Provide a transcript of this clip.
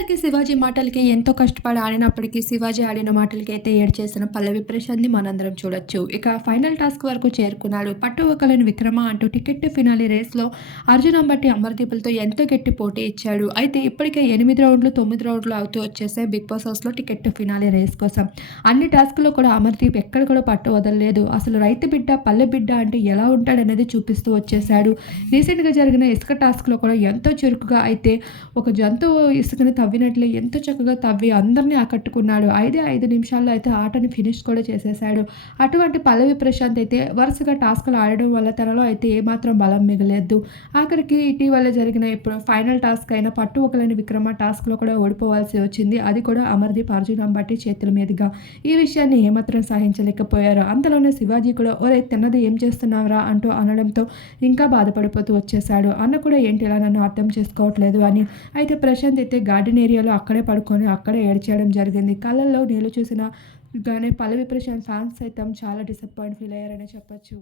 ఆఖరికి శివాజీ మాటలకి ఎంతో కష్టపడి ఆడినప్పటికీ శివాజీ ఆడిన మాటలకి అయితే ఏడ్ చేసిన పల్లవి ప్రశాంత్ని మనందరం చూడొచ్చు. ఇక ఫైనల్ టాస్క్ వరకు చేరుకున్నాడు. పట్టు ఒకలని విక్రమ అంటూ టికెట్ ఫినాలి రేస్లో అర్జున్ అంబట్టి అమర్దీపులతో ఎంతో గట్టి పోటీ ఇచ్చాడు. అయితే ఇప్పటికే ఎనిమిది రౌండ్లు తొమ్మిది రౌండ్లు అవుతూ వచ్చేసాయి బిగ్ బాస్ హౌస్లో టికెట్ ఫినాలి రేస్ కోసం. అన్ని టాస్క్లో కూడా అమర్దీప్ ఎక్కడ కూడా పట్టు వదలలేదు. అసలు రైతు బిడ్డ పల్లె బిడ్డ అంటే ఎలా ఉంటాడనేది చూపిస్తూ వచ్చేసాడు రీసెంట్గా జరిగిన ఇసుక టాస్క్లో కూడా ఎంతో చురుకుగా అయితే ఒక జంతువు ఇసుకని తవ్వినట్లు ఎంతో చక్కగా తవ్వి అందరినీ ఆకట్టుకున్నాడు. ఐదే ఐదు నిమిషాల్లో అయితే ఆటని ఫినిష్ కూడా చేసేసాడు అటువంటి పల్లవి ప్రశాంత్ అయితే వరుసగా టాస్క్లు ఆడడం వల్ల తనలో అయితే ఏమాత్రం బలం మిగలేదు. ఆఖరికి ఇటీవల జరిగిన ఇప్పుడు ఫైనల్ టాస్క్ అయిన పట్టు ఒకలని విక్రమ టాస్క్లో కూడా ఓడిపోవాల్సి వచ్చింది. అది కూడా అమర్దీప్ అర్జునం బట్టి చేతుల మీదుగా. ఈ విషయాన్ని ఏమాత్రం సహించలేకపోయారు. అంతలోనే శివాజీ కూడా ఒరే తిన్నది ఏం చేస్తున్నావురా? అంటూ అనడంతో ఇంకా బాధపడిపోతూ వచ్చేశాడు. అన్న కూడా ఏంటి ఇలా నన్ను అర్థం చేసుకోవట్లేదు అని. అయితే ప్రశాంత్ అయితే గార్డెన్ ఏరియాలో అక్కడే పడుకొని అక్కడే ఏడ్చేయడం జరిగింది. కళ్ళల్లో నీళ్ళు చూసిన గానే పల్లవి ప్రశాంత్ ఫ్యాన్స్ సైతం చాలా డిసప్పాయింట్ ఫీల్ అయ్యారని చెప్పొచ్చు.